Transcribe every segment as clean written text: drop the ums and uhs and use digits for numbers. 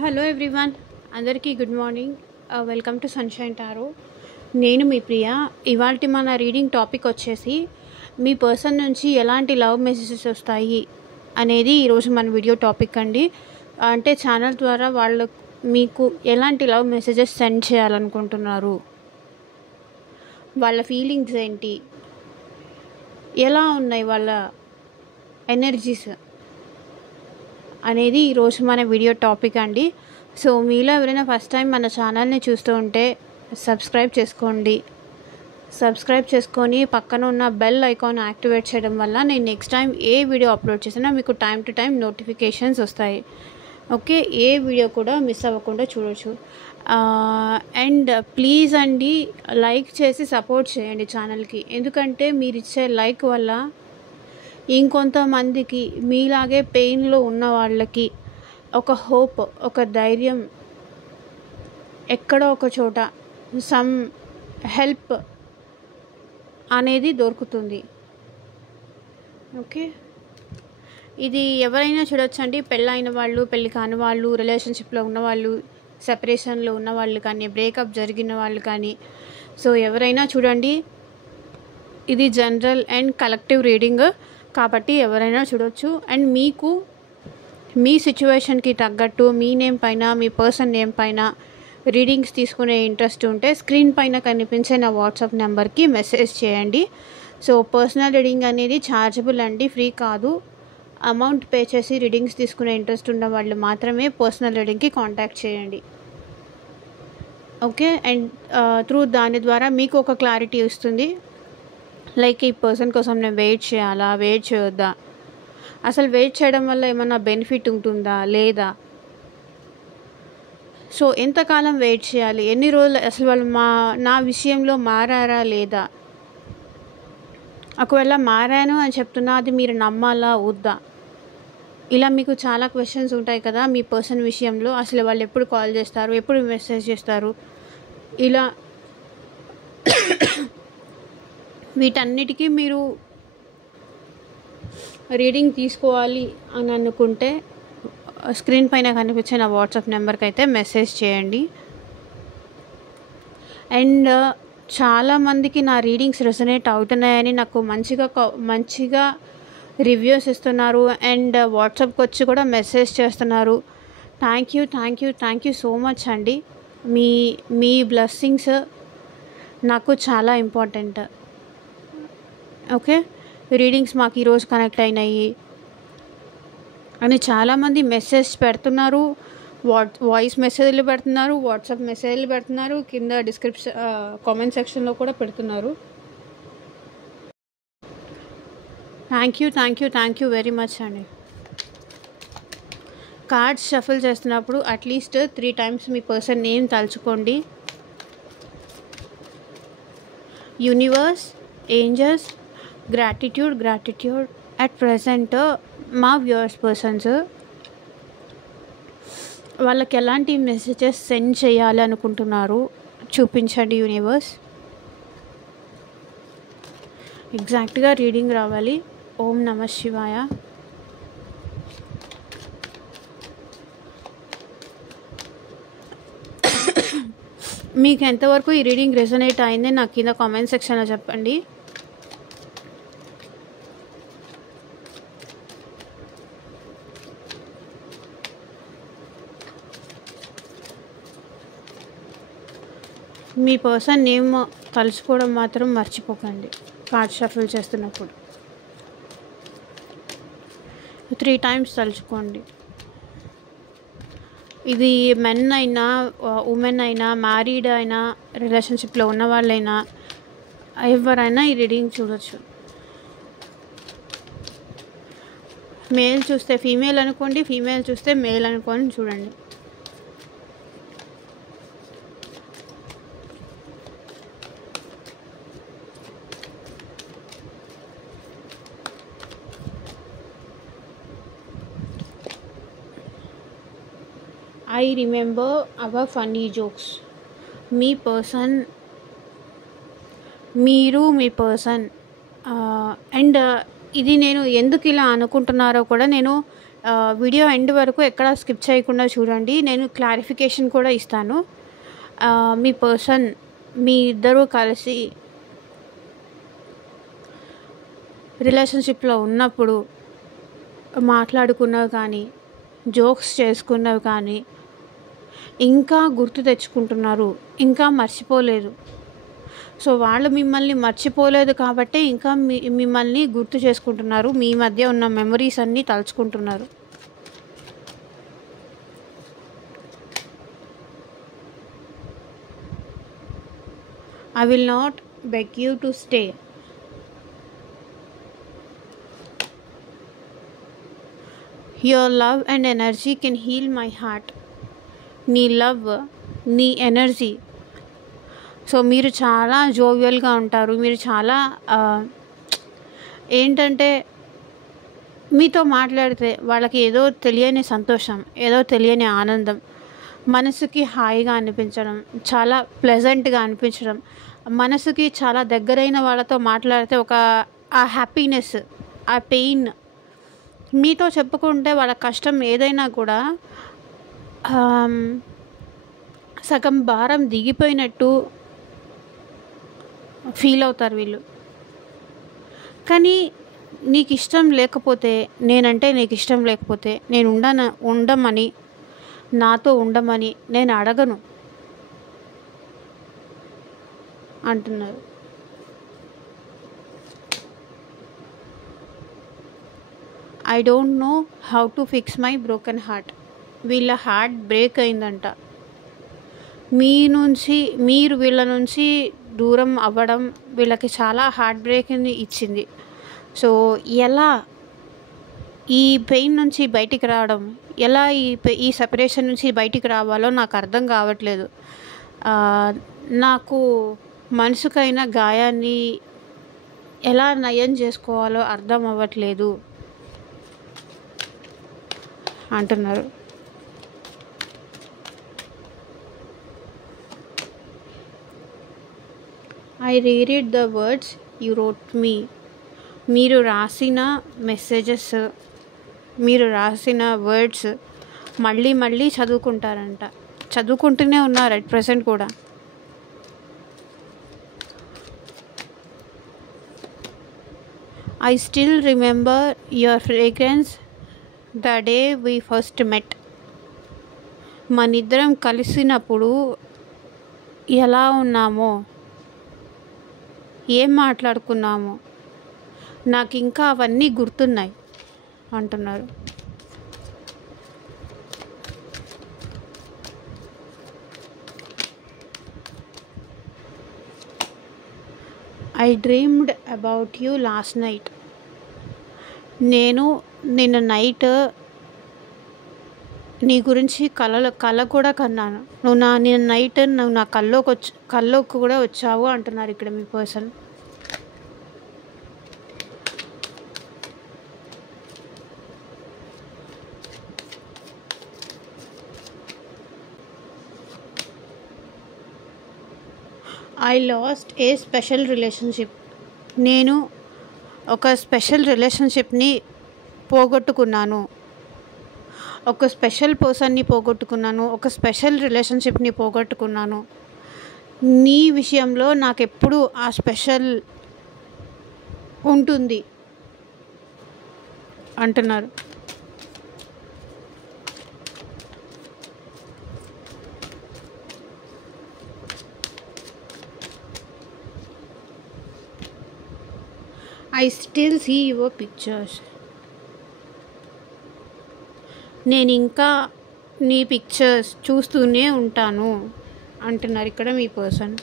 Hello everyone, అందరికీ good morning. Welcome to sunshine tarot. నేను మీ ప్రియా. ఇవాల్టి మన రీడింగ్ టాపిక్ వచ్చేసి మీ పర్సన్ నుంచి ఎలాంటి లవ్ మెసేజెస్ వస్తాయి అనేది ఈరోజు మన వీడియో టాపిక్ అండి. అంటే ఛానల్ ద్వారా వాళ్ళు మీకు ఎలాంటి లవ్ మెసేజెస్ సెండ్ చేయాలనుకుంటున్నారు, వాళ్ళ ఫీలింగ్స్ ఏంటి, ఎలా ఉన్నాయి వాళ్ళ ఎనర్జీస్ అనేది ఈరోజు మన వీడియో టాపిక్ అండి. సో మీలో ఎవరైనా ఫస్ట్ టైం మన ఛానల్ని చూస్తూ ఉంటే సబ్స్క్రైబ్ చేసుకోండి. సబ్స్క్రైబ్ చేసుకొని పక్కన ఉన్న బెల్ ఐకాన్ యాక్టివేట్ చేయడం వల్ల నేను నెక్స్ట్ టైం ఏ వీడియో అప్లోడ్ చేసినా మీకు టైం టు టైం నోటిఫికేషన్స్ వస్తాయి. ఓకే, ఏ వీడియో కూడా మిస్ అవ్వకుండా చూడొచ్చు. అండ్ ప్లీజ్ అండి, లైక్ చేసి సపోర్ట్ చేయండి ఛానల్కి. ఎందుకంటే మీరు ఇచ్చే లైక్ వల్ల ఇంకొంతమందికి మీలాగే పెయిన్లో ఉన్న వాళ్ళకి ఒక హోప్, ఒక ధైర్యం, ఎక్కడో ఒక చోట సమ్ హెల్ప్ అనేది దొరుకుతుంది. ఓకే, ఇది ఎవరైనా చూడొచ్చండి. పెళ్ళైన వాళ్ళు, పెళ్ళి కాని వాళ్ళు, రిలేషన్షిప్లో ఉన్నవాళ్ళు, సెపరేషన్లో ఉన్న వాళ్ళు కానీ, బ్రేకప్ జరిగిన వాళ్ళు కానీ, సో ఎవరైనా చూడండి. ఇది జనరల్ అండ్ కలెక్టివ్ రీడింగ్ కాబట్టి ఎవరైనా చూడొచ్చు. అండ్ మీకు మీ సిచ్యువేషన్కి తగ్గట్టు మీ నేమ్ పైన, మీ పర్సన్ నేమ్ పైన రీడింగ్స్ తీసుకునే ఇంట్రెస్ట్ ఉంటే స్క్రీన్ పైన కనిపించే నా వాట్సాప్ నెంబర్కి మెసేజ్ చేయండి. సో పర్సనల్ రీడింగ్ అనేది ఛార్జబుల్ అండి, ఫ్రీ కాదు. అమౌంట్ పే చేసి రీడింగ్స్ తీసుకునే ఇంట్రెస్ట్ ఉన్న వాళ్ళు మాత్రమే పర్సనల్ రీడింగ్కి కాంటాక్ట్ చేయండి. ఓకే, అండ్ త్రూ దాని ద్వారా మీకు ఒక క్లారిటీ వస్తుంది. లైక్ ఈ పర్సన్ కోసం నేను వెయిట్ చేయాలా, వెయిట్ చేయొద్దా, అసలు వెయిట్ చేయడం వల్ల ఏమన్నా బెనిఫిట్ ఉంటుందా లేదా, సో ఎంతకాలం వెయిట్ చేయాలి, ఎన్ని రోజులు, అసలు వాళ్ళు నా విషయంలో మారారా లేదా, ఒకవేళ మారాను అని చెప్తున్నా అది మీరు నమ్మాలా వద్దా, ఇలా మీకు చాలా క్వశ్చన్స్ ఉంటాయి కదా మీ పర్సన్ విషయంలో. అసలు వాళ్ళు ఎప్పుడు కాల్ చేస్తారు, ఎప్పుడు మెసేజ్ చేస్తారు, ఇలా వీటన్నిటికీ మీరు రీడింగ్ తీసుకోవాలి అని అనుకుంటే స్క్రీన్ పైన కనిపించే నా వాట్సాప్ నెంబర్కి అయితే మెసేజ్ చేయండి. అండ్ చాలామందికి నా రీడింగ్స్ రెసొనేట్ అవుతున్నాయని నాకు మంచిగా రివ్యూస్ ఇస్తున్నారు. అండ్ వాట్సాప్కి వచ్చి కూడా మెసేజ్ చేస్తున్నారు. థ్యాంక్ యూ సో మచ్ అండి. మీ బ్లెస్సింగ్స్ నాకు చాలా ఇంపార్టెంట్. ఓకే, రీడింగ్స్ మాకు ఈరోజు కనెక్ట్ అయినాయి అని చాలామంది మెసేజ్ పెడుతున్నారు, వాయిస్ మెసేజ్లు పెడుతున్నారు, వాట్సాప్ మెసేజ్లు పెడుతున్నారు, కింద డిస్క్రిప్షన్ కామెంట్ సెక్షన్లో కూడా పెడుతున్నారు. థ్యాంక్ యూ వెరీ మచ్ అండి. కార్డ్స్ షఫుల్ చేస్తున్నప్పుడు అట్లీస్ట్ 3 times మీ పర్సన్ నేమ్ తలుచుకోండి. Universe, angels, gratitude at present మా వ్యూవర్స్ పర్సన్స్ వాళ్ళకి ఎలాంటి మెసేజెస్ సెండ్ చేయాలి అనుకుంటున్నారు చూపించండి యూనివర్స్. ఎగ్జాక్ట్గా రీడింగ్ రావాలి. ఓం నమః శివాయ. మీకు ఎంతవరకు ఈ రీడింగ్ రెజొనేట్ అయింది నాకు కింద కామెంట్ సెక్షన్లో చెప్పండి. మీ పర్సన్ నేమ్ తలుచుకోవడం మాత్రం మర్చిపోకండి కార్డ్ షఫుల్ చేస్తున్నప్పుడు. 3 times తలుచుకోండి. ఇది మెన్ అయినా, ఉమెన్ అయినా, మ్యారీడ్ అయినా, రిలేషన్షిప్లో ఉన్న వాళ్ళైనా, ఎవరైనా ఈ రీడింగ్ చూడొచ్చు. మేల్ చూస్తే ఫీమేల్ అనుకోండి, ఫీమేల్ చూస్తే మేల్ అనుకోని చూడండి. I remember our funny jokes. Me person, మీరు మీ పర్సన్. అండ్ ఇది నేను ఎందుకు ఇలా అనుకుంటున్నారో కూడా నేను వీడియో ఎండ్ వరకు ఎక్కడ స్కిప్ చేయకుండా చూడండి. నేను క్లారిఫికేషన్ కూడా ఇస్తాను. మీ పర్సన్ మీ ఇద్దరూ కలిసి రిలేషన్షిప్లో ఉన్నప్పుడు మాట్లాడుకున్నవి కానీ, జోక్స్ చేసుకున్నవి కానీ ఇంకా గుర్తు తెచ్చుకుంటున్నారు, ఇంకా మర్చిపోలేదు. సో వాళ్ళు మిమ్మల్ని మర్చిపోలేదు కాబట్టి ఇంకా మిమ్మల్ని గుర్తు చేసుకుంటున్నారు. మీ మధ్య ఉన్న మెమరీస్ అన్నీ తలుచుకుంటున్నారు. I will not beg you to stay. Your love and energy can heal my heart. నీ లవ్, నీ ఎనర్జీ. సో మీరు చాలా జోవియల్గా ఉంటారు. మీరు చాలా ఏంటంటే మీతో మాట్లాడితే వాళ్ళకి ఏదో తెలియని సంతోషం, ఏదో తెలియని ఆనందం, మనసుకి హాయిగా అనిపించడం, చాలా ప్లెజెంట్గా అనిపించడం, మనసుకి చాలా దగ్గరైన వాళ్ళతో మాట్లాడితే ఆ హ్యాపీనెస్, ఆ పెయిన్ మీతో చెప్పుకుంటే వాళ్ళ కష్టం ఏదైనా కూడా సగం భారం దిగిపోయినట్టు ఫీల్ అవుతారు వీళ్ళు. కానీ నీకు ఇష్టం లేకపోతే, నేనంటే నీకు ఇష్టం లేకపోతే నేను ఉండమని, నాతో ఉండమని నేను అడగను అంటున్నారు. I don't know how to fix my broken heart. వీళ్ళ హార్ట్ బ్రేక్ అయిందంట. మీరు వీళ్ళ నుంచి దూరం అవ్వడం వీళ్ళకి చాలా హార్ట్ బ్రేక్ని ఇచ్చింది. సో ఎలా ఈ పెయిన్ నుంచి బయటికి రావడం, ఎలా ఈ సెపరేషన్ నుంచి బయటికి రావాలో నాకు అర్థం కావట్లేదు. నాకు మనసుకైన గాయాన్ని ఎలా నయం చేసుకోవాలో అర్థం అవ్వట్లేదు అంటున్నారు. I read the words you wrote me. మీరు రాసిన మెసేజెస్, మీరు రాసిన వర్డ్స్ మళ్ళీ మళ్ళీ చదువుకుంటారంట. చదువుకుంటూనే ఉన్నారు అట్ ప్రెసెంట్ కూడా. I still remember your fragrance the day we first met. మనిద్దరం కలిసినప్పుడు ఎలా ఉన్నామో, ఏం మాట్లాడుకున్నామో నాకు ఇంకా అవన్నీ గుర్తున్నాయి అంటున్నారు. I dreamed about you last night. నేను నిన్న నైట్ నీ గురించి కళ కూడా కన్నాను. నిన్న నైట్ నువ్వు నా కల్లోకి కూడా వచ్చావు అంటున్నారు ఇక్కడ మీ person. I lost a special relationship. నేను ఒక స్పెషల్ రిలేషన్షిప్ని పోగొట్టుకున్నాను. ఒక స్పెషల్ పర్సన్ని పోగొట్టుకున్నాను. ఒక స్పెషల్ రిలేషన్షిప్ని పోగొట్టుకున్నాను. నీ విషయంలో నాకెప్పుడు ఆ స్పెషల్ ఉంటుంది అంటున్నారు. I still see your pictures. నేను ఇంకా నీ పిక్చర్స్ చూస్తూనే ఉంటాను అంటున్నారు ఇక్కడ మీ person.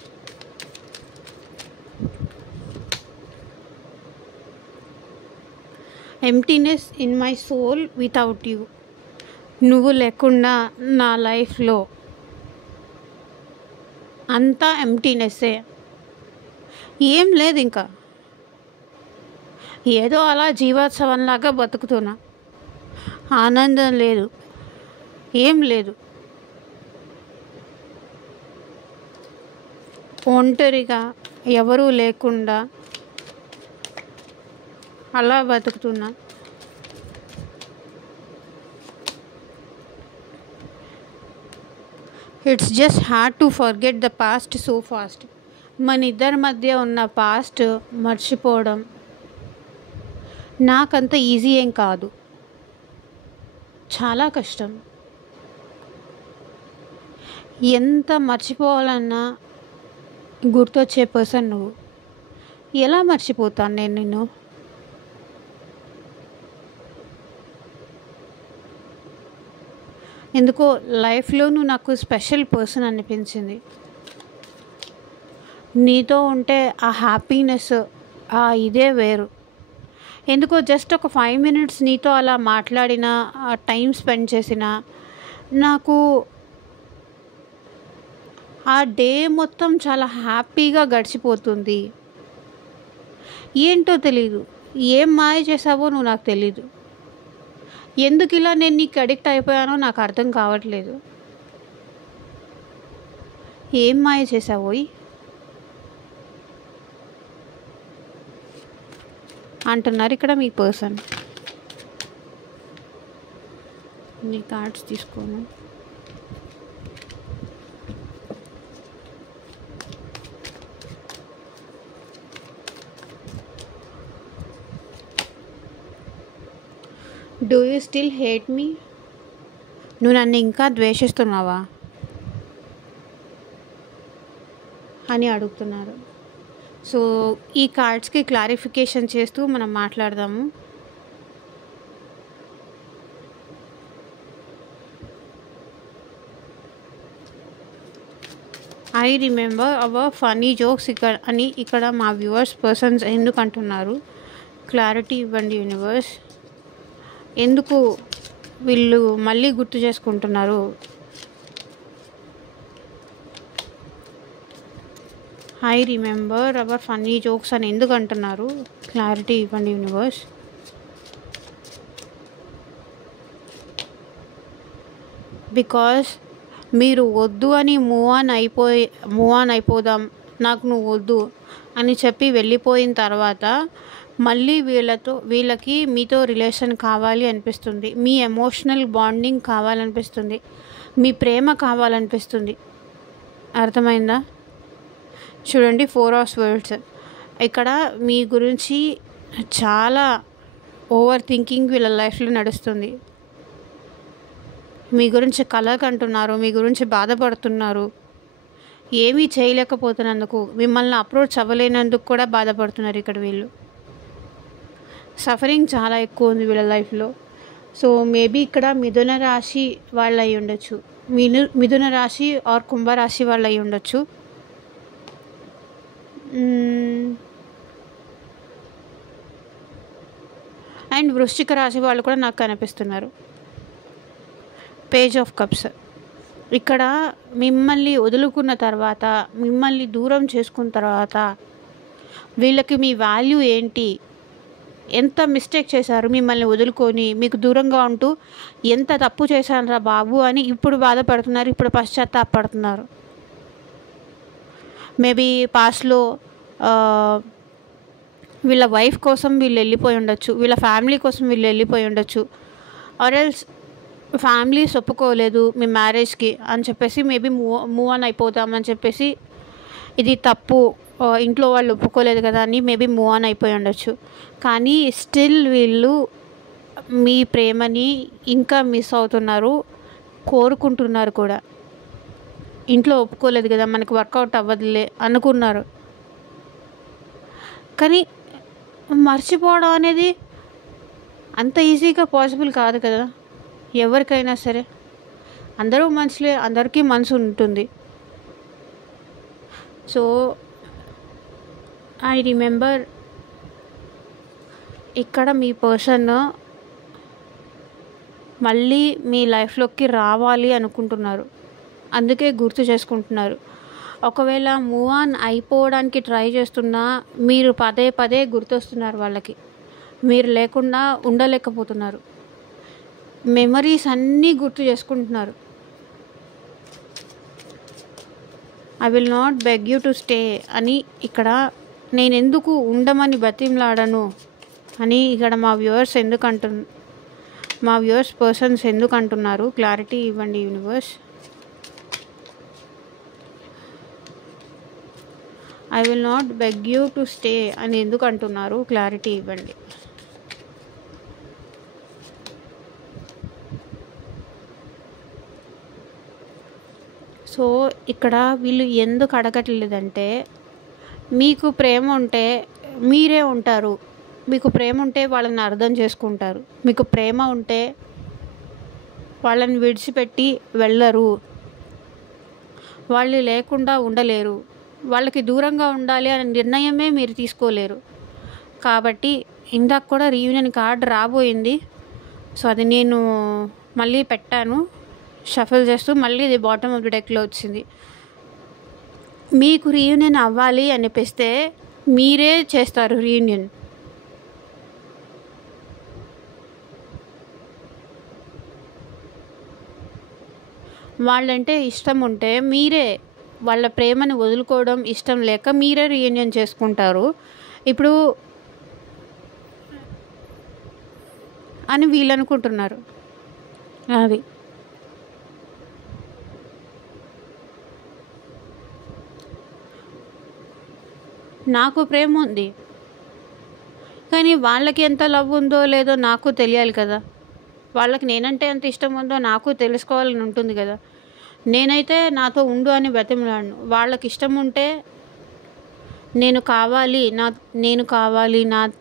Emptiness in my soul without you. నువ్వు లేకుండా నా లైఫ్లో అంతా ఎంప్టీనెస్సే, ఏం లేదు, ఇంకా ఏదో అలా జీవోత్సవంలాగా బతుకుతున్నా. ఆనందం లేదు, ఏం లేదు. ఒంటరిగా ఎవరూ లేకుండా అలా బతుకుతున్నా. It's just hard to forget the past so fast. మన ఇద్దరి మధ్య ఉన్న పాస్ట్ మర్చిపోవడం నాకంత ఈజీ ఏం కాదు, చాలా కష్టం. ఎంత మర్చిపోవాలన్నా గుర్తొచ్చే పర్సన్ నువ్వు. ఎలా మర్చిపోతాను నేను నిన్ను? ఎందుకో లైఫ్లో నువ్వు నాకు స్పెషల్ పర్సన్ అనిపించింది. నీతో ఉంటే ఆ హ్యాపీనెస్, ఆ ఇదే వేరు. ఎందుకో జస్ట్ ఒక 5 minutes నీతో అలా మాట్లాడినా, ఆ టైం స్పెండ్ చేసినా నాకు ఆ డే మొత్తం చాలా హ్యాపీగా గడిచిపోతుంది. ఏంటో తెలీదు, ఏం మాయ చేసావో నువ్వు నాకు తెలీదు. ఎందుకు ఇలా నేను నీకు అడిక్ట్ అయిపోయానో నాకు అర్థం కావట్లేదు. ఏం మాయ చేసావోయ్ అంటున్నారు ఇక్కడ మీ పర్సన్. నీ కార్డ్స్ తీసుకోను. Do you still hate me? నువ్వు నన్ను ఇంకా ద్వేషిస్తున్నావా అని అడుగుతున్నారు. సో ఈ కార్డ్స్కి క్లారిఫికేషన్ చేస్తూ మనం మాట్లాడదాము. I remember our funny jokes ఇక్కడ మా వ్యూవర్స్ పర్సన్స్ ఎందుకు అంటున్నారు, క్లారిటీ ఇవ్వండి యూనివర్స్. ఎందుకు వీళ్ళు మళ్ళీ గుర్తు చేసుకుంటున్నారు? I remember hour funny jokes అని ఎందుకు అంటున్నారు? క్లారిటీ ఇవ్వండి యూనివర్స్. బికాస్ మీరు వద్దు అని మూవ్ ఆన్ అయిపోదాం, నాకు నువ్వు వద్దు అని చెప్పి వెళ్ళిపోయిన తర్వాత మళ్ళీ వీళ్ళకి మీతో రిలేషన్ కావాలి అనిపిస్తుంది, మీ ఎమోషనల్ బాండింగ్ కావాలనిపిస్తుంది, మీ ప్రేమ కావాలనిపిస్తుంది. అర్థమైందా? చూడండి 4 of Swords. ఇక్కడ మీ గురించి చాలా ఓవర్ థింకింగ్ వీళ్ళ లైఫ్లో నడుస్తుంది. మీ గురించి కలకంటున్నారు, మీ గురించి బాధపడుతున్నారు, ఏమీ చేయలేకపోతున్నందుకు, మిమ్మల్ని అప్రోచ్ అవ్వలేనందుకు కూడా బాధపడుతున్నారు ఇక్కడ వీళ్ళు. సఫరింగ్ చాలా ఎక్కువ ఉంది వీళ్ళ లైఫ్లో. సో మేబీ ఇక్కడ మిథున రాశి వాళ్ళు అయి ఉండొచ్చు, మిథున రాశి ఆర్ కుంభరాశి వాళ్ళు అయి ఉండొచ్చు. అండ్ వృశ్చిక రాశి వాళ్ళు కూడా నాకు కనిపిస్తున్నారు. Page of cups. ఇక్కడ మిమ్మల్ని వదులుకున్న తర్వాత, మిమ్మల్ని దూరం చేసుకున్న తర్వాత వీళ్ళకి మీ వాల్యూ ఏంటి, ఎంత మిస్టేక్ చేశారు మిమ్మల్ని వదులుకొని మీకు దూరంగా ఉంటూ, ఎంత తప్పు చేశానురా బాబు అని ఇప్పుడు బాధపడుతున్నారు, ఇప్పుడు పశ్చాత్తాపడుతున్నారు. మేబీ పాస్ట్లో వీళ్ళ వైఫ్ కోసం వీళ్ళు వెళ్ళిపోయి ఉండొచ్చు, వీళ్ళ ఫ్యామిలీ కోసం వీళ్ళు వెళ్ళిపోయి ఉండొచ్చు, ఆర్ ఎల్స్ ఫ్యామిలీస్ ఒప్పుకోలేదు మీ మ్యారేజ్కి అని చెప్పేసి మేబీ మూవ్ ఆన్ అయిపోతామని చెప్పేసి, ఇది తప్పు ఇంట్లో వాళ్ళు ఒప్పుకోలేదు కదా అని మేబీ మూవ్ ఆన్ అయిపోయి ఉండొచ్చు. కానీ స్టిల్ వీళ్ళు మీ ప్రేమని ఇంకా మిస్ అవుతున్నారు, కోరుకుంటున్నారు కూడా. ఇంట్లో ఒప్పుకోలేదు కదా, మనకు వర్కౌట్ అవ్వదులే అనుకున్నారు. కానీ మర్చిపోవడం అనేది అంత ఈజీగా పాసిబుల్ కాదు కదా ఎవరికైనా సరే. అందరూ మనుషులే, అందరికీ మనసు ఉంటుంది. సో ఐ రిమెంబర్ ఇక్కడ మీ పర్సన్ మళ్ళీ మీ లైఫ్లోకి రావాలి అనుకుంటున్నారు, అందుకే గుర్తు చేసుకుంటున్నారు. ఒకవేళ మూవ్ ఆన్ అయిపోవడానికి ట్రై చేస్తున్నా మీరు పదే పదే గుర్తొస్తున్నారు వాళ్ళకి, మీరు లేకుండా ఉండలేకపోతున్నారు, మెమరీస్ అన్నీ గుర్తు చేసుకుంటున్నారు. I will not beg you to stay అని ఇక్కడ నేను ఎందుకు ఉండమని బతిమలాడను అని ఇక్కడ మా వ్యూవర్స్ పర్సన్స్ ఎందుకు అంటున్నారు? క్లారిటీ ఇవ్వండి universe. I will not beg you to stay అని ఎందుకు అంటున్నారు? క్లారిటీ ఇవ్వండి. సో ఇక్కడ వీళ్ళు ఎందుకు అడగట్లేదంటే, మీకు ప్రేమ ఉంటే మీరే ఉంటారు, మీకు ప్రేమ ఉంటే వాళ్ళని అర్థం చేసుకుంటారు, మీకు ప్రేమ ఉంటే వాళ్ళని విడిచిపెట్టి వెళ్ళరు, వాళ్ళు లేకుండా ఉండలేరు, వాళ్ళకి దూరంగా ఉండాలి అనే నిర్ణయమే మీరు తీసుకోలేరు. కాబట్టి ఇందాక కూడా రీయూనియన్ కార్డ్ రాబోయింది. సో అది నేను మళ్ళీ పెట్టాను షఫల్ చేస్తూ, మళ్ళీ ఇది బాటమ్ ఆఫ్ ది డెక్లో వచ్చింది. మీకు రీయూనియన్ అవ్వాలి అనిపిస్తే మీరే చేస్తారు రీయూనియన్. వాళ్ళంటే ఇష్టం ఉంటే మీరే, వాళ్ళ ప్రేమని వదులుకోవడం ఇష్టం లేక మీరే రీయూనియన్ చేసుకుంటారు ఇప్పుడు అని వీళ్ళు అనుకుంటున్నారు. అది నాకు ప్రేమ ఉంది, కానీ వాళ్ళకి ఎంత లవ్ ఉందో లేదో నాకు తెలియాలి కదా, వాళ్ళకి నేనంటే ఎంత ఇష్టం ఉందో నాకు తెలుసుకోవాలని ఉంటుంది కదా. నేనైతే నాతో ఉండు అని బ్రతిమలాడను. వాళ్ళకి ఇష్టం ఉంటే నేను కావాలి,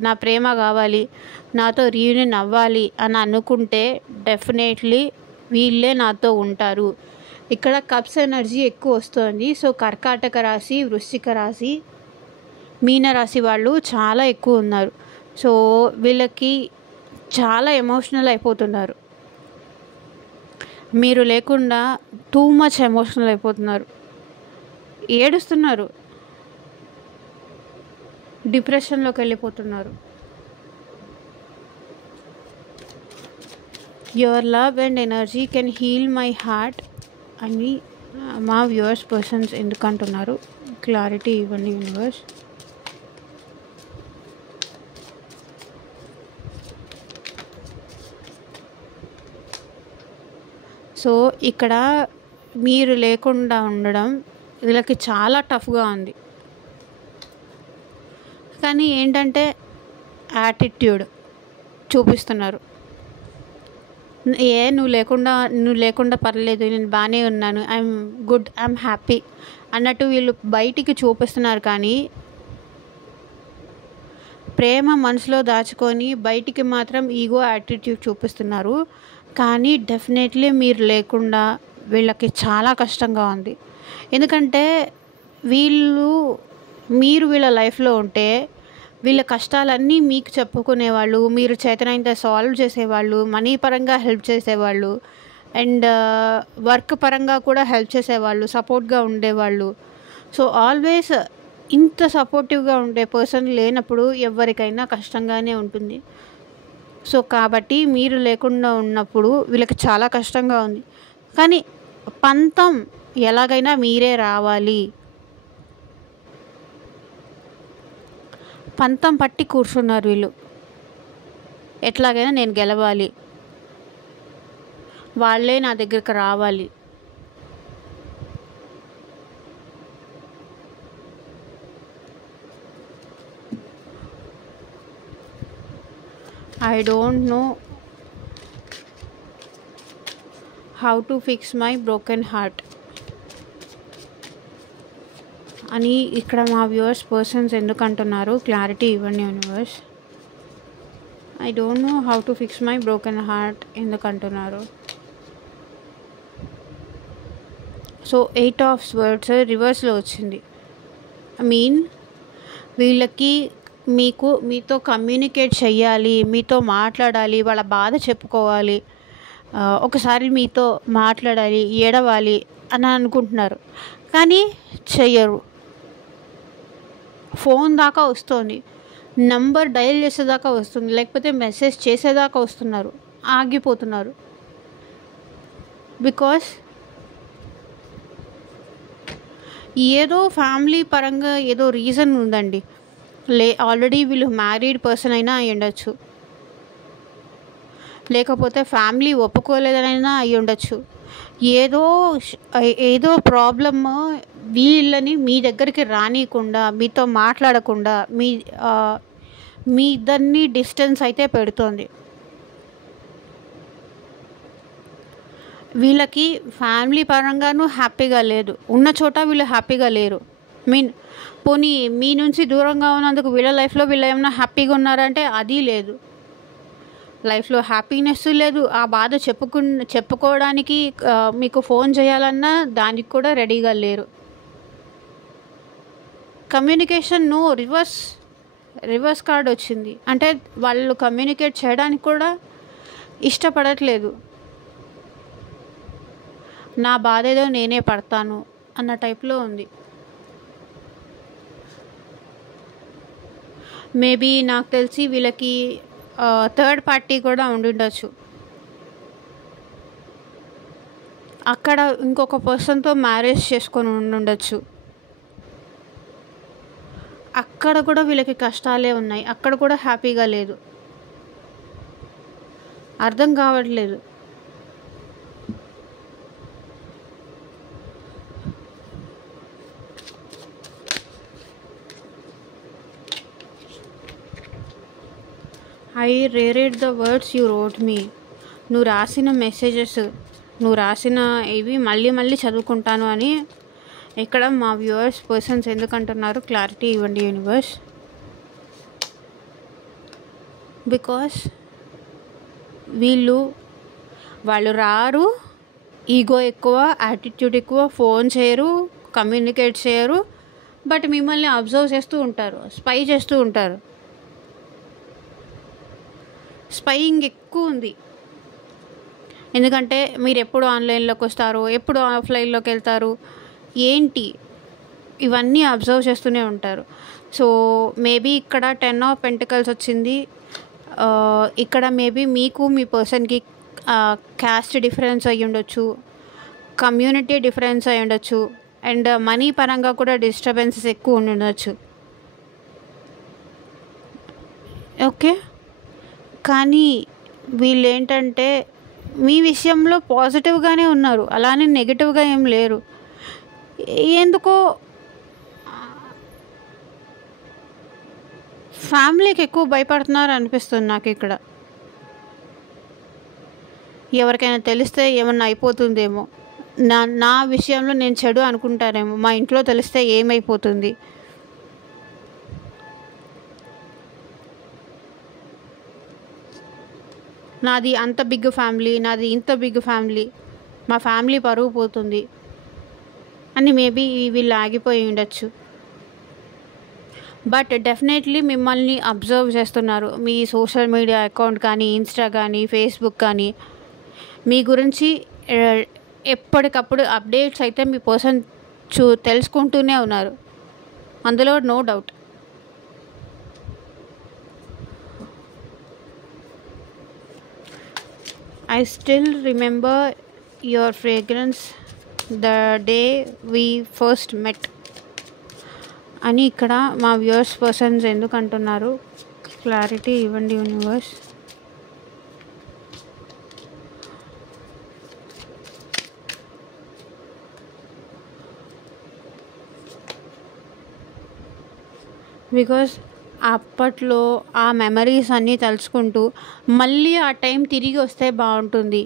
నా ప్రేమ కావాలి, నాతో రీయూనియన్ అవ్వాలి అని అనుకుంటే డెఫినెట్లీ వీళ్ళే నాతో ఉంటారు. ఇక్కడ కప్స్ ఎనర్జీ ఎక్కువ వస్తుంది. సో కర్కాటక రాశి, వృశ్చిక రాశి, మీనరాశి వాళ్ళు చాలా ఎక్కువ ఉన్నారు. సో వీళ్ళకి చాలా ఎమోషనల్ అయిపోతున్నారు. మీరు లేకుండా టూ మచ్ ఎమోషనల్ అయిపోతున్నారు, ఏడుస్తున్నారు, డిప్రెషన్లోకి వెళ్ళిపోతున్నారు. Your love and energy can heal my heart అని మా వ్యూవర్స్ పర్సన్స్ ఎందుకు అంటున్నారు? క్లారిటీ ఇవ్వండి యూనివర్స్. సో ఇక్కడ మీరు లేకుండా ఉండడం వీళ్ళకి చాలా టఫ్గా ఉంది. కానీ ఏంటంటే యాటిట్యూడ్ చూపిస్తున్నారు. నువ్వు లేకుండా పర్లేదు, నేను బాగానే ఉన్నాను, ఐఎమ్ గుడ్, ఐఎమ్ హ్యాపీ అన్నట్టు వీళ్ళు బయటికి చూపిస్తున్నారు. కానీ ప్రేమ మనసులో దాచుకొని బయటికి మాత్రం ఈగో, యాటిట్యూడ్ చూపిస్తున్నారు. కానీ డెఫినెట్లీ మీరు లేకుండా వీళ్ళకి చాలా కష్టంగా ఉంది. ఎందుకంటే మీరు వీళ్ళ లైఫ్లో ఉంటే వీళ్ళ కష్టాలన్నీ మీకు చెప్పుకునేవాళ్ళు, మీరు చేతనైతే సాల్వ్ చేసేవాళ్ళు, మనీ పరంగా హెల్ప్ చేసేవాళ్ళు, అండ్ వర్క్ పరంగా కూడా హెల్ప్ చేసేవాళ్ళు, సపోర్ట్గా ఉండేవాళ్ళు. సో ఆల్వేస్ ఇంత సపోర్టివ్గా ఉండే పర్సన్ లేనప్పుడు ఎవరికైనా కష్టంగానే ఉంటుంది. సో కాబట్టి మీరు లేకుండా ఉన్నప్పుడు వీళ్ళకి చాలా కష్టంగా ఉంది. కానీ పంతం ఎలాగైనా మీరే రావాలి, పంతం పట్టి కూర్చున్నారు వీళ్ళు. ఎట్లాగైనా నేను గెలవాలి, వాళ్ళే నా దగ్గరికి రావాలి. I don't know how to fix my broken heart అని ఇక్కడ మా వ్యూవర్స్ పర్సన్స్ ఎందుకు అంటున్నారు? క్లారిటీ ఇవ్వండి universe. I don't know how to fix my broken heart ఎందుకు అంటున్నారు? సో 8 ఆఫ్ స్వర్డ్స్ రివర్స్లో వచ్చింది. వీళ్ళకి మీతో కమ్యూనికేట్ చెయ్యాలి, మీతో మాట్లాడాలి, వాళ్ళ బాధ చెప్పుకోవాలి, ఒకసారి మీతో మాట్లాడాలి, ఏడవాలి అని అనుకుంటున్నారు. కానీ చెయ్యరు. ఫోన్ దాకా వస్తుంది, నంబర్ డయల్ చేసేదాకా వస్తుంది, లేకపోతే మెసేజ్ చేసేదాకా వస్తున్నారు, ఆగిపోతున్నారు. బికాస్ ఏదో ఫ్యామిలీ పరంగా ఏదో రీజన్ ఉందండి. ఆల్రెడీ వీళ్ళు మ్యారీడ్ పర్సన్ అయినా అయి ఉండొచ్చు, లేకపోతే ఫ్యామిలీ ఒప్పుకోలేదనైనా అయి ఉండొచ్చు. ఏదో ఏదో ప్రాబ్లమ్ వీళ్ళని మీ దగ్గరికి రానియకుండా, మీతో మాట్లాడకుండా, మీ ఇద్దరిని డిస్టెన్స్ అయితే పెడుతోంది. వీళ్ళకి ఫ్యామిలీ పరంగానూ హ్యాపీగా లేదు, ఉన్న చోట వీళ్ళు హ్యాపీగా లేరు. పోనీ మీ నుంచి దూరంగా ఉన్నందుకు వీళ్ళ లైఫ్లో వీళ్ళు ఏమైనా హ్యాపీగా ఉన్నారంటే అది లేదు. లైఫ్లో హ్యాపీనెస్ లేదు. ఆ బాధ చెప్పుకోవడానికి మీకు ఫోన్ చేయాలన్నా దానికి కూడా రెడీగా లేరు. కమ్యూనికేషన్ రివర్స్ కార్డ్ వచ్చింది. అంటే వాళ్ళు కమ్యూనికేట్ చేయడానికి కూడా ఇష్టపడట్లేదు. నా బాధ ఏదో నేనే పడతాను అన్న టైప్లో ఉంది. మేబీ నాకు తెలిసి వీళ్ళకి థర్డ్ పార్టీ కూడా ఉండుండొచ్చు. అక్కడ ఇంకొక పర్సన్తో మ్యారేజ్ చేసుకొని ఉండుండొచ్చు. అక్కడ కూడా వీళ్ళకి కష్టాలే ఉన్నాయి. అక్కడ కూడా హ్యాపీగా లేదు. అర్థం కావట్లేదు. I read the words you wrote me. నువ్వు రాసిన మెసేజెస్, నువ్వు రాసిన ఇవి మళ్ళీ మళ్ళీ చదువుకుంటాను అని ఇక్కడ మా వ్యూవర్స్ పర్సన్స్ ఎందుకంటున్నారు, క్లారిటీ ఇవ్వండి యూనివర్స్. బికాస్ వాళ్ళు రారు, ఈగో ఎక్కువ, యాటిట్యూడ్ ఎక్కువ, ఫోన్ చేయరు, కమ్యూనికేట్ చేయరు, బట్ మిమ్మల్ని అబ్జర్వ్ చేస్తూ ఉంటారు, స్పై చేస్తూ ఉంటారు. స్పైయింగ్ ఎక్కువ ఉంది. ఎందుకంటే మీరు ఎప్పుడు ఆన్లైన్లోకి వస్తారు, ఎప్పుడు ఆఫ్లైన్లోకి వెళ్తారు, ఏంటి ఇవన్నీ అబ్జర్వ్ చేస్తూనే ఉంటారు. సో మేబీ ఇక్కడ 10 ఆఫ్ పెంటికల్స్ వచ్చింది. ఇక్కడ మేబీ మీకు మీ పర్సన్కి క్యాస్ట్ డిఫరెన్స్ అయ్యి ఉండొచ్చు, కమ్యూనిటీ డిఫరెన్స్ అయ్యి ఉండొచ్చు, అండ్ మనీ పరంగా కూడా డిస్టర్బెన్సెస్ ఎక్కువ ఉండొచ్చు. ఓకే, కానీ వీళ్ళు ఏంటంటే మీ విషయంలో పాజిటివ్గానే ఉన్నారు, అలానే నెగిటివ్గా ఏం లేరు. ఎందుకో ఫ్యామిలీకి ఎక్కువ భయపడుతున్నారు అనిపిస్తుంది నాకు ఇక్కడ. ఎవరికైనా తెలిస్తే ఏమన్నా అయిపోతుందేమో, నా విషయంలో నేను చెడు అనుకుంటారేమో, మా ఇంట్లో తెలిస్తే ఏమైపోతుంది. నాది అంత బిగ్ ఫ్యామిలీ, నాది ఇంత బిగ్ ఫ్యామిలీ, మా ఫ్యామిలీ పరువు పోతుంది అని మేబీ వీళ్ళు ఆగిపోయి ఉండొచ్చు. బట్ డెఫినెట్లీ మిమ్మల్ని అబ్జర్వ్ చేస్తున్నారు. మీ సోషల్ మీడియా అకౌంట్ కానీ, ఇన్స్టా కానీ, ఫేస్బుక్ కానీ, మీ గురించి ఎప్పటికప్పుడు అప్డేట్స్ అయితే మీ పర్సన్ తెలుసుకుంటూనే ఉన్నారు. అందులో no doubt. I still remember your fragrance the day we first met అని ఇక్కడ మా వ్యూవర్స్ పర్సన్స్ ఎందుకు అంటున్నారు, క్లారిటీ ఇవ్వండి యూనివర్స్. బికాస్ అప్పట్లో ఆ మెమరీస్ అన్నీ తలుచుకుంటూ మళ్ళీ ఆ టైం తిరిగి వస్తే బాగుంటుంది,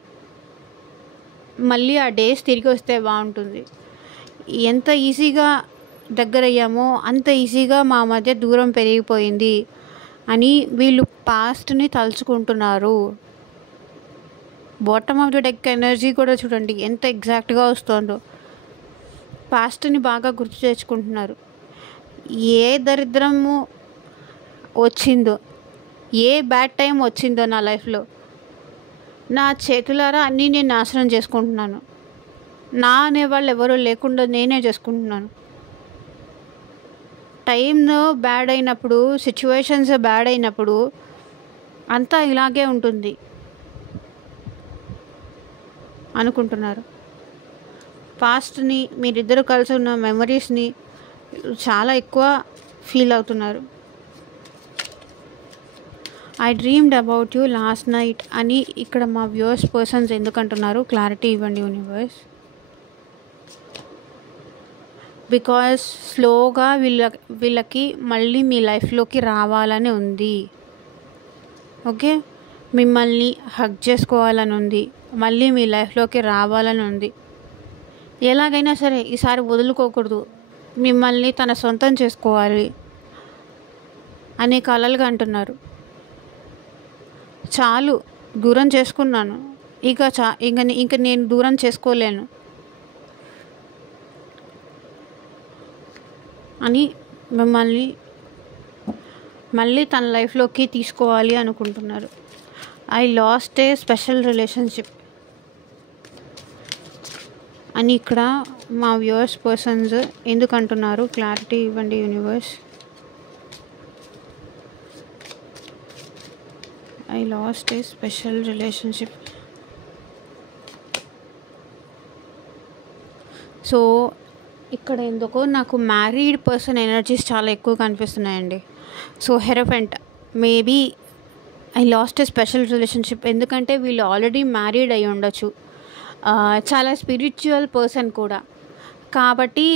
మళ్ళీ ఆ డేస్ తిరిగి వస్తే బాగుంటుంది. ఎంత ఈజీగా దగ్గరయ్యామో అంత ఈజీగా మా మధ్య దూరం పెరిగిపోయింది అని వీళ్ళు పాస్ట్ని తలుచుకుంటున్నారు. Bottom of the deck energy కూడా చూడండి ఎంత ఎగ్జాక్ట్గా వస్తుందో. పాస్ట్ని బాగా గుర్తు తెచ్చుకుంటున్నారు. ఏ దరిద్రము వచ్చిందో, ఏ బ్యాడ్ టైం వచ్చిందో నా లైఫ్లో, నా చేతులారా అన్నీ నేను నాశనం చేసుకుంటున్నాను. నా అనేవాళ్ళు ఎవరూ లేకుండా నేనే చేసుకుంటున్నాను. టైం బ్యాడ్ అయినప్పుడు, సిచ్యువేషన్స్ బ్యాడ్ అయినప్పుడు అంతా ఇలాగే ఉంటుంది అనుకుంటున్నారు. పాస్ట్ని, మీరిద్దరు కలిసి ఉన్న మెమరీస్ని చాలా ఎక్కువ ఫీల్ అవుతున్నారు. I dreamed about you last night అని ఇక్కడ మా వ్యూవర్స్ పర్సన్స్ ఎందుకంటున్నారు, క్లారిటీ ఇవ్వండి యూనివర్స్. బికాస్ స్లోగా వీళ్ళకి మళ్ళీ మీ లైఫ్లోకి రావాలని ఉంది. ఓకే, మిమ్మల్ని హగ్ చేసుకోవాలని ఉంది, మళ్ళీ మీ లైఫ్లోకి రావాలని ఉంది. ఎలాగైనా సరే ఈసారి వదులుకోకూడదు, మిమ్మల్ని తన సొంతం చేసుకోవాలి అనే కలలుగా అంటున్నారు. చాలు, దూరం చేసుకున్నాను, ఇంక నేను దూరం చేసుకోలేను అని మిమ్మల్ని మళ్ళీ తన లైఫ్లోకి తీసుకోవాలి అనుకుంటున్నారు. I lost a special relationship అని ఇక్కడ మా వ్యూవర్స్ పర్సన్స్ ఎందుకు అంటున్నారు, క్లారిటీ ఇవ్వండి universe. I lost a special relationship. So ఇక్కడ ఎందుకో నాకు మ్యారీడ్ పర్సన్ ఎనర్జీస్ చాలా ఎక్కువ కనిపిస్తున్నాయండి. సో హెరఫెంట్ maybe I lost a special relationship, ఎందుకంటే వీళ్ళు ఆల్రెడీ మ్యారీడ్ అయి ఉండొచ్చు, చాలా స్పిరిచువల్ పర్సన్ కూడా. కాబట్టి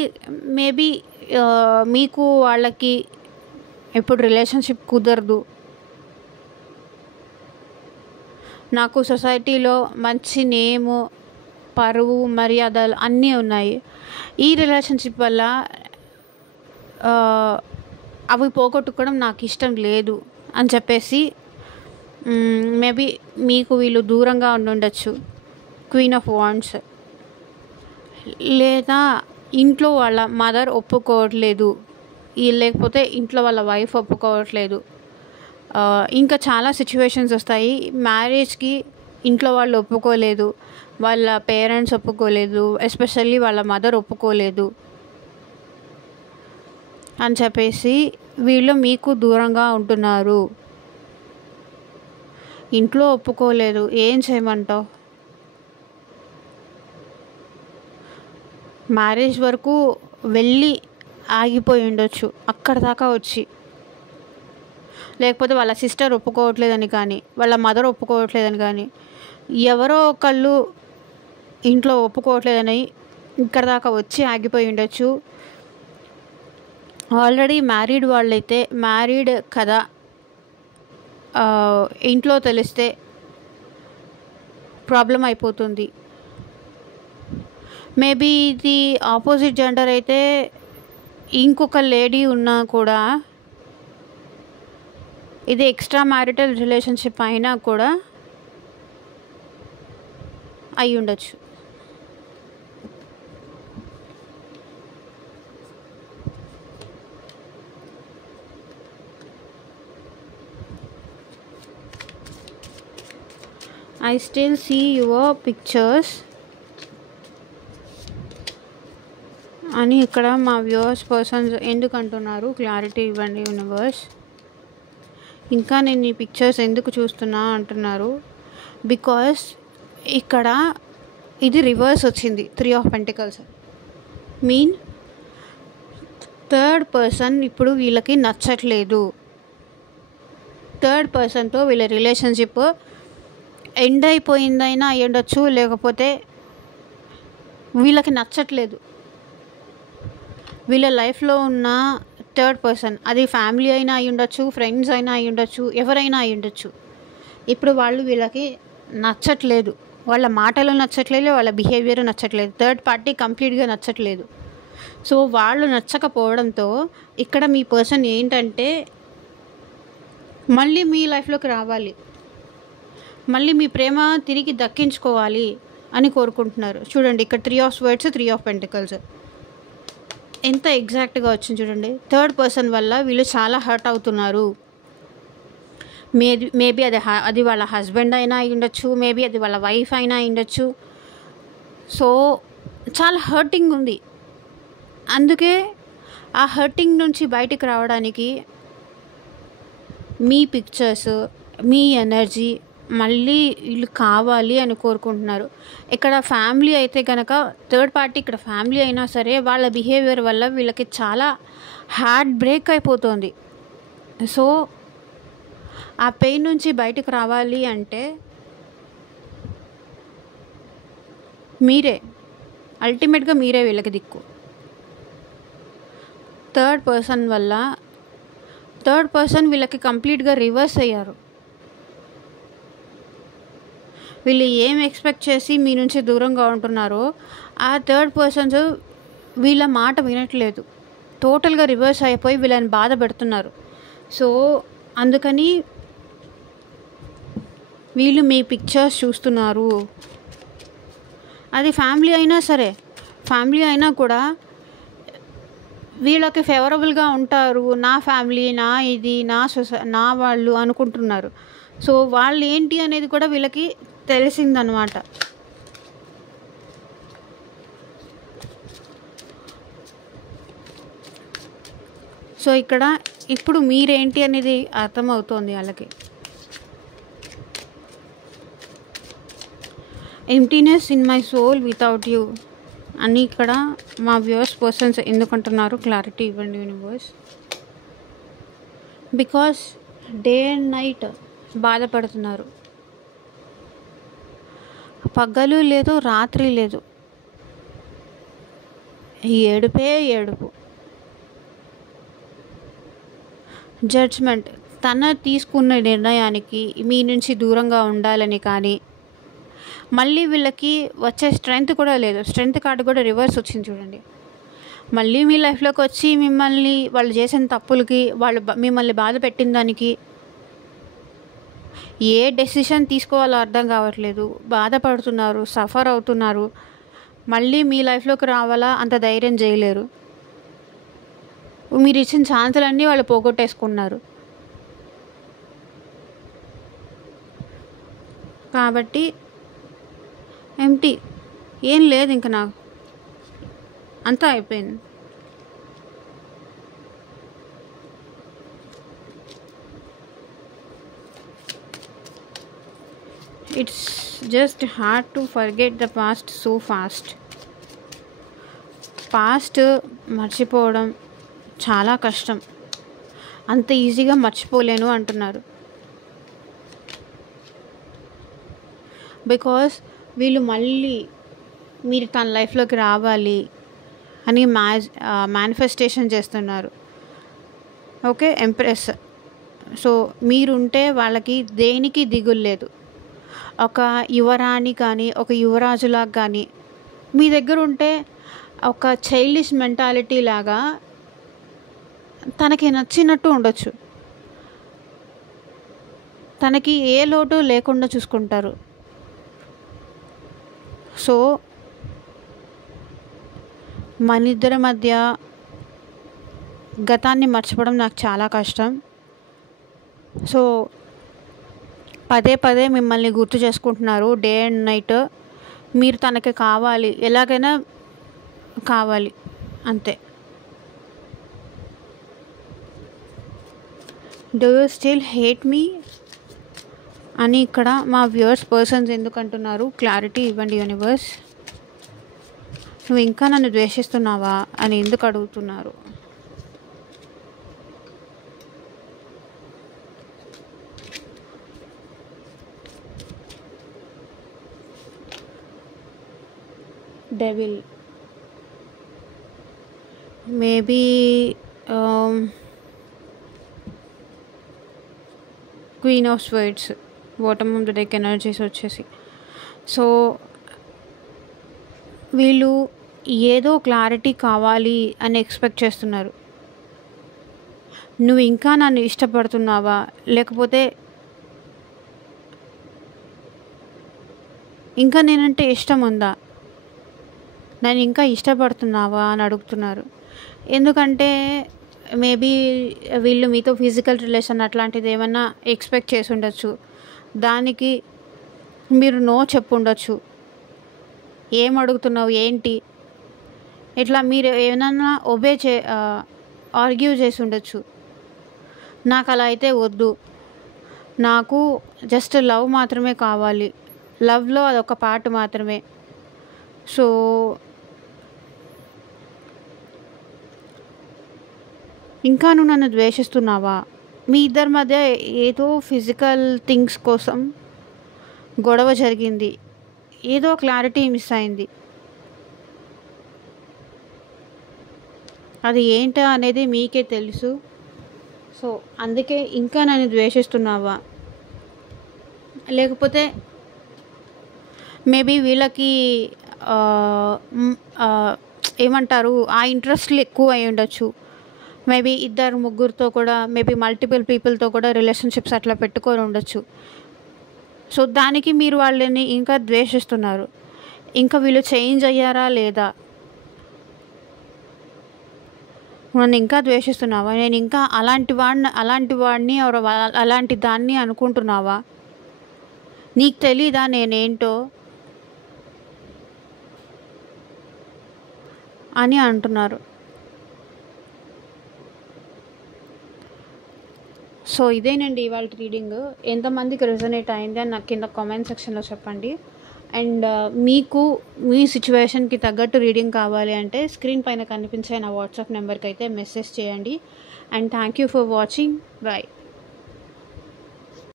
మేబీ మీకు వాళ్ళకి ఇప్పుడు రిలేషన్షిప్ కుదరదు, నాకు సొసైటీలో మంచి నేము, పరువు, మర్యాదలు అన్నీ ఉన్నాయి, ఈ రిలేషన్షిప్ వల్ల అవి పోగొట్టుకోవడం నాకు ఇష్టం లేదు అని చెప్పేసి మేబీ మీకు వీళ్ళు దూరంగా ఉండొచ్చు. Queen of wands. లేదా ఇంట్లో వాళ్ళ మదర్ ఒప్పుకోవట్లేదు, లేకపోతే ఇంట్లో వాళ్ళ వైఫ్ ఒప్పుకోవట్లేదు. ఇంకా చాలా సిచ్యువేషన్స్ వస్తాయి. మ్యారేజ్కి ఇంట్లో వాళ్ళు ఒప్పుకోలేదు, వాళ్ళ పేరెంట్స్ ఒప్పుకోలేదు, ఎస్పెషల్లీ వాళ్ళ మదర్ ఒప్పుకోలేదు అని చెప్పేసి వీళ్ళు మీకు దూరంగా ఉంటున్నారు. ఇంట్లో ఒప్పుకోలేదు, ఏం చేయమంటావు? మ్యారేజ్ వరకు వెళ్ళి ఆగిపోయి ఉండొచ్చు, అక్కడ దాకా వచ్చి. లేకపోతే వాళ్ళ సిస్టర్ ఒప్పుకోవట్లేదని కానీ, వాళ్ళ మదర్ ఒప్పుకోవట్లేదని కానీ, ఎవరో ఒకళ్ళు ఇంట్లో ఒప్పుకోవట్లేదని ఇక్కడ దాకా వచ్చి ఆగిపోయి ఉండొచ్చు. ఆల్రెడీ మ్యారీడ్ వాళ్ళైతే మ్యారీడ్ కదా, ఇంట్లో తెలిస్తే ప్రాబ్లం అయిపోతుంది. మేబీ ఇది ఆపోజిట్ జెండర్ అయితే ఇంకొక లేడీ ఉన్నా కూడా, ఇది ఎక్స్ట్రా మ్యారిటల్ రిలేషన్షిప్ అయినా కూడా అయి ఉండొచ్చు. I still see your pictures అని ఇక్కడ మా వ్యూవర్స్ పర్సన్స్ ఎందుకు అంటున్నారు, క్లారిటీ ఇవ్వండి యూనివర్స్. ఇంకా నేను ఈ పిక్చర్స్ ఎందుకు చూస్తున్నా అంటున్నారు. బికాస్ ఇక్కడ ఇది రివర్స్ వచ్చింది, 3 of pentacles. Mean third person ఇప్పుడు వీళ్ళకి నచ్చట్లేదు. థర్డ్ పర్సన్తో వీళ్ళ రిలేషన్షిప్ ఎండ్ అయిపోయిందైనా అయ్యి ఉండొచ్చు, లేకపోతే వీళ్ళకి నచ్చట్లేదు. వీళ్ళ లైఫ్లో ఉన్న థర్డ్ పర్సన్, అది ఫ్యామిలీ అయినా అయి ఉండొచ్చు, ఫ్రెండ్స్ అయినా అయి ఉండొచ్చు, ఎవరైనా అయి ఉండొచ్చు. ఇప్పుడు వాళ్ళు వీళ్ళకి నచ్చట్లేదు, వాళ్ళ మాటలు నచ్చట్లేదు, వాళ్ళ బిహేవియర్ నచ్చట్లేదు, థర్డ్ పార్టీ కంప్లీట్గా నచ్చట్లేదు. సో వాళ్ళు నచ్చకపోవడంతో ఇక్కడ మీ పర్సన్ ఏంటంటే మళ్ళీ మీ లైఫ్లోకి రావాలి, మళ్ళీ మీ ప్రేమ తిరిగి దక్కించుకోవాలి అని కోరుకుంటున్నారు. చూడండి ఇక్కడ 3 ఆఫ్ స్వర్డ్స్, 3 ఆఫ్ పెంటికల్స్ ఎంత ఎగ్జాక్ట్గా వచ్చింది చూడండి. థర్డ్ పర్సన్ వల్ల వీళ్ళు చాలా హర్ట్ అవుతున్నారు. మేబీ అది వాళ్ళ హస్బెండ్ అయినా అయి ఉండొచ్చు, మేబీ అది వాళ్ళ వైఫ్ అయినా అయి ఉండొచ్చు. సో చాలా హర్టింగ్ ఉంది. అందుకే ఆ హర్టింగ్ నుంచి బయటికి రావడానికి మీ పిక్చర్స్, మీ ఎనర్జీ మళ్ళీ వీళ్ళు కావాలి అని కోరుకుంటున్నారు. ఇక్కడ ఫ్యామిలీ అయితే కనుక, థర్డ్ పార్టీ ఇక్కడ ఫ్యామిలీ అయినా సరే, వాళ్ళ బిహేవియర్ వల్ల వీళ్ళకి చాలా హార్ట్ బ్రేక్ అయిపోతుంది. సో ఆ పెయిన్ నుంచి బయటకు రావాలి అంటే మీరే, అల్టిమేట్గా మీరే వీళ్ళకి దిక్కు. థర్డ్ పర్సన్ వీళ్ళకి కంప్లీట్గా రివర్స్ అయ్యారు. వీళ్ళు ఏం ఎక్స్పెక్ట్ చేసి మీ నుంచి దూరంగా ఉంటున్నారో ఆ థర్డ్ పర్సన్స్ వీళ్ళ మాట వినట్లేదు, టోటల్గా రివర్స్ అయిపోయి వీళ్ళని బాధ పెడుతున్నారు. సో అందుకని వీళ్ళు మీ పిక్చర్స్ చూస్తున్నారు. అది ఫ్యామిలీ అయినా సరే, ఫ్యామిలీ అయినా కూడా వీళ్ళకి ఫేవరబుల్గా ఉంటారు. నా ఫ్యామిలీ, నా ఇది, నా వాళ్ళు అనుకుంటున్నారు. సో వాళ్ళు ఏంటి అనేది కూడా వీళ్ళకి తెలిసిందనమాట. సో ఇక్కడ ఇప్పుడు మీరేంటి అనేది అర్థమవుతోంది వాళ్ళకి. Emptiness in my soul without you అని ఇక్కడ మా వ్యూవర్స్ పర్సన్స్ ఎందుకంటున్నారు, క్లారిటీ ఇవ్వండి universe. Because day and night బాధపడుతున్నారు. పగలు లేదు, రాత్రి లేదు, ఏడుపే ఏడుపు. జడ్జ్మెంట్, తన తీసుకున్న నిర్ణయానికి మీ నుంచి దూరంగా ఉండాలని కానీ మళ్ళీ వీళ్ళకి వచ్చే స్ట్రెంగ్త్ కూడా లేదు. స్ట్రెంగ్త్ కార్డు కూడా రివర్స్ వచ్చింది చూడండి. మళ్ళీ మీ లైఫ్లోకి వచ్చి మిమ్మల్ని వాళ్ళు చేసిన తప్పులకి, మిమ్మల్ని బాధ పెట్టిన దానికి ఏ డెసిషన్ తీసుకోవాలో అర్థం కావట్లేదు, బాధపడుతున్నారు, సఫర్ అవుతున్నారు. మళ్ళీ మీ లైఫ్లోకి రావాలా అంత ధైర్యం చేయలేరు. మీరు ఇచ్చిన ఛాన్సులన్నీ వాళ్ళు పోగొట్టేసుకున్నారు. కాబట్టి ఎంప్టీ, ఏం లేదు ఇంకా, నాకు అంతా అయిపోయింది. It's just hard to forget the past so fast. Past మర్చిపోవడం చాలా కష్టం, అంత ఈజీగా మర్చిపోలేను అంటున్నారు. బికాస్ వీళ్ళు మళ్ళీ మీరు తన లైఫ్లోకి రావాలి అని మేనిఫెస్టేషన్ చేస్తున్నారు. Okay, empress. సో మీరుంటే వాళ్ళకి దేనికి దిగులు లేదు. ఒక యువరాణి కానీ, ఒక యువరాజులాగా కానీ మీ దగ్గర ఉంటే ఒక చైల్డిష్ మెంటాలిటీ లాగా తనకి నచ్చినట్టు ఉండొచ్చు. తనకి ఏ లోటు లేకుండా చూసుకుంటారు. సో మన ఇద్దరి మధ్య గతాన్ని మర్చిపోవడం నాకు చాలా కష్టం. సో పదే పదే మిమ్మల్ని గుర్తు చేసుకుంటున్నారు డే అండ్ నైట్. మీరు తనకి కావాలి, ఎలాగైనా కావాలి, అంతే. Do you still hate me అని ఇక్కడ మా వ్యూవర్స్ పర్సన్స్ ఎందుకు అంటున్నారు, క్లారిటీ ఇవ్వండి యూనివర్స్. నువ్వు ఇంకా నన్ను ద్వేషిస్తున్నావా అని ఎందుకు అడుగుతున్నారు. Devil, maybe queen of swords, bottom of the deck energies వచ్చేసి. సో వీళ్ళు ఏదో క్లారిటీ కావాలి అని ఎక్స్పెక్ట్ చేస్తున్నారు. నువ్వు ఇంకా నన్ను ఇష్టపడుతున్నావా, లేకపోతే ఇంకా నేనంటే ఇష్టం ఉందా, నన్ను ఇంకా ఇష్టపడుతున్నావా అని అడుగుతున్నారు. ఎందుకంటే మేబీ వీళ్ళు మీతో ఫిజికల్ రిలేషన్ అట్లాంటిది ఏమన్నా ఎక్స్పెక్ట్ చేసి ఉండొచ్చు. దానికి మీరు నో చెప్పుండొచ్చు. ఏం అడుగుతున్నావు ఏంటి, ఇట్లా మీరు ఏమన్నా ఆర్గ్యూ చేసి ఉండొచ్చు. నాకు అలా అయితే వద్దు, నాకు జస్ట్ లవ్ మాత్రమే కావాలి, లవ్లో అదొక పార్ట్ మాత్రమే. సో ఇంకా నువ్వు నన్ను ద్వేషిస్తున్నావా మీ ఇద్దరి మధ్య ఏదో ఫిజికల్ థింగ్స్ కోసం గొడవ జరిగింది, ఏదో క్లారిటీ మిస్ అయింది. అది ఏంటో అనేది మీకే తెలుసు. సో అందుకే ఇంకా నన్ను ద్వేషిస్తున్నావా, లేకపోతే మేబీ వీళ్ళకి ఏమంటారు, ఆ ఇంట్రెస్ట్లు ఎక్కువ అయి ఉండొచ్చు. మేబీ ఇద్దరు ముగ్గురితో కూడా, మేబీ మల్టిపుల్ పీపుల్తో కూడా రిలేషన్షిప్స్ అట్లా పెట్టుకొని ఉండొచ్చు. సో దానికి మీరు వాళ్ళని ఇంకా ద్వేషిస్తున్నారు. ఇంకా వీళ్ళు చేంజ్ అయ్యారా లేదా, నన్ను ఇంకా ద్వేషిస్తున్నావా, నేను ఇంకా అలాంటి వాడిని అలాంటి దాన్ని అనుకుంటున్నావా, నీకు తెలీదా నేనేంటో అని అంటున్నారు. సో ఇదేనండి ఇవాళ రీడింగ్. ఎంతమందికి రెజొనేట్ అయింది అని నాకు కింద కామెంట్ సెక్షన్లో చెప్పండి. అండ్ మీకు మీ సిచ్యువేషన్కి తగ్గట్టు రీడింగ్ కావాలి అంటే స్క్రీన్ పైన కనిపించే నా వాట్సాప్ నెంబర్కి అయితే మెసేజ్ చేయండి. And thank you for watching. Bye.